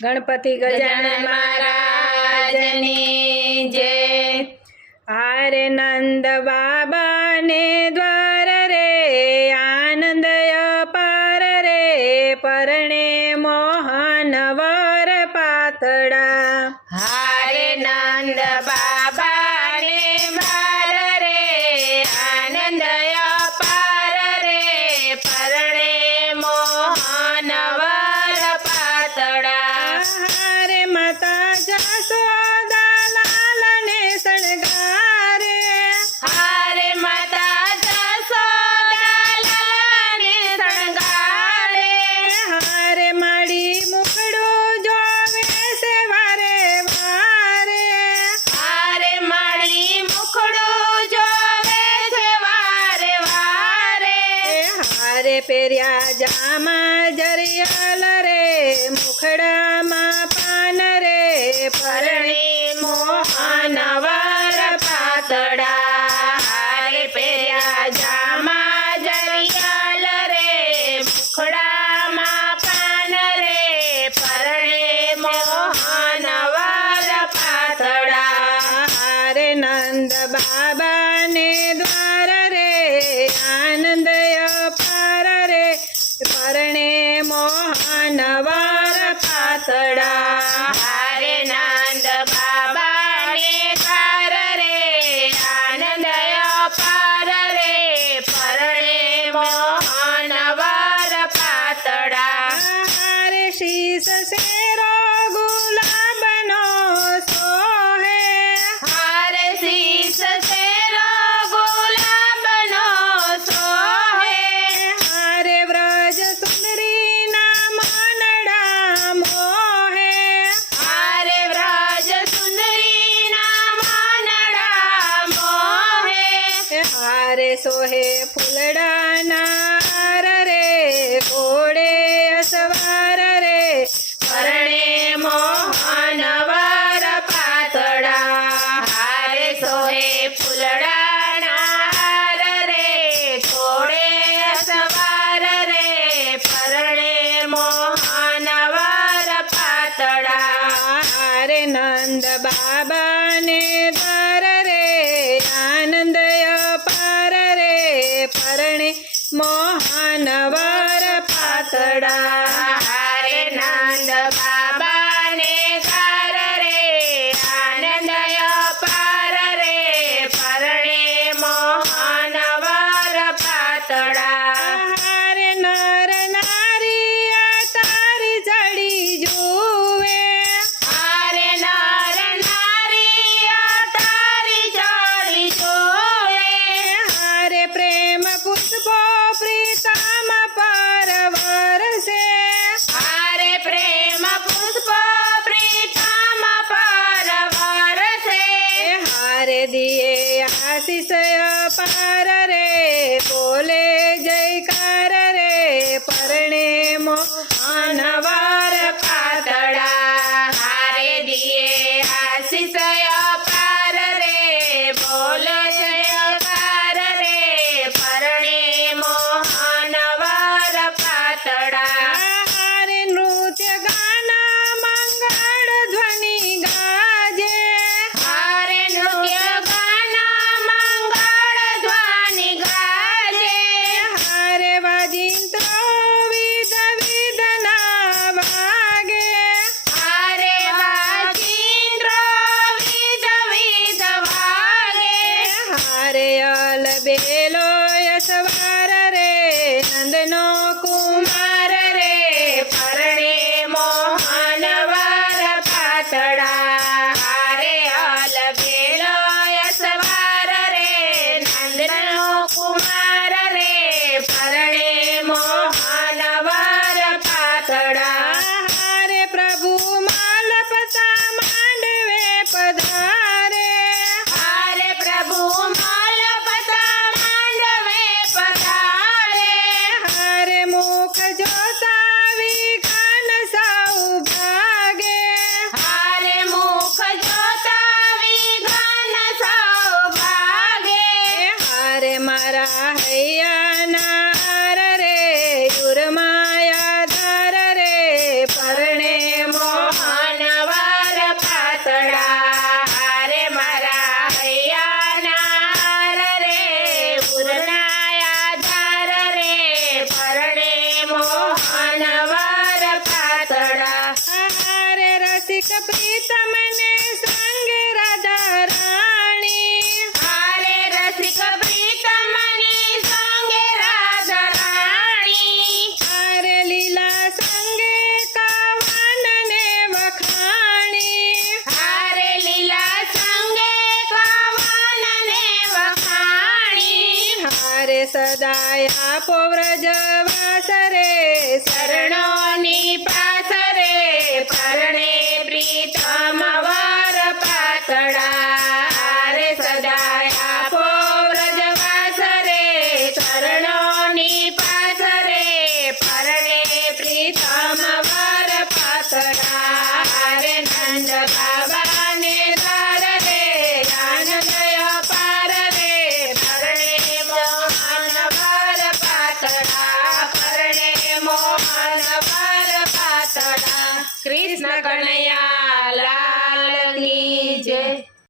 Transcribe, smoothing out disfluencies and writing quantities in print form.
ગણપતિ ગજાનન મહારાજની જય। હારે નંદ બાબાને દ્વાર રે આનંદ અપાર રે પરણે મોહન વર પાતળા। હારે નંદ બાબાને બાર રે આનંદ અપાર રે પરણે મોહન વર પાતળા। હારે માતા જશોદા લાલને શણગારે હારે માતા જશોદા લાલાને શણગારે। હારે માડી મુખડું જોવે છે વારે વારે હારે માળી મુખડું જોવે છે વારે વારે। હારે પહેર્યા જામા જરિયલ રે મુખડામાં પાન રે પરણે મોહન વર પાતળા। હારે પહેર્યા જામા જરિયલ રે મુખડામાં પાન રે પરણે મોહન વર પાતળા। હારે નંદ બાબાને દ્વાર રે આનંદ અપાર રે પરણે મોહન વર પાતળા। હારે નંદ બાબાને દ્વાર રે આનંદ અપાર રે પરણે મોહન વર પાતળા। હારે શીશ શેરો ગુલાબનો સોહે હારે શીશ શેરો ગુલાબનો સોહે। હારે વ્રજ સુંદરીના મનડા મોહે હારે વ્રજ સુંદરીના માનડા મોહે। હારે સોહે ફૂલડાના હાર રે ઘોડે અસવાર રે પરણે મોહન વર પાતળા। હારે સોહે ફૂલડાના હાર રે ઘોડે સવાર રે પરણે મોહન વર પાતળા। હારે નંદ બાબાને દ્વાર રે આનંદ અપાર રે પરણે મોહન વર પાતળા। હારે નંદ બાબાને દ્વાર રે આનંદ અપાર રે પરણે મોહન વર પાતળા। હારે નર નારી આ તારી જડી જુએ હારે નર પ્રીતમ ને સંગે રાધા રાણી હારે રસિક પ્રીતમની સંગે રાધા રાણી હારે લીલા સંગે કાવન ને વખાણી હારે લીલા સંગે કાવનને વખાણી હારે સદાય આપો વ્રજવાસ રે શરણોની પાસરે પરણે પ્રીતમ વર પાતળા હારે સદાય આપો વ્રજવાસ રે શરણોની પાસરે પરણે પ્રીતમ વર પાતળા હારે નંદ બાબાને ધાર રે આનંદ અપાર રે પરણે મોહન વર પાતળા પરણે મોહન વર પાતળા કૃષ્ણ કનૈયા લાલ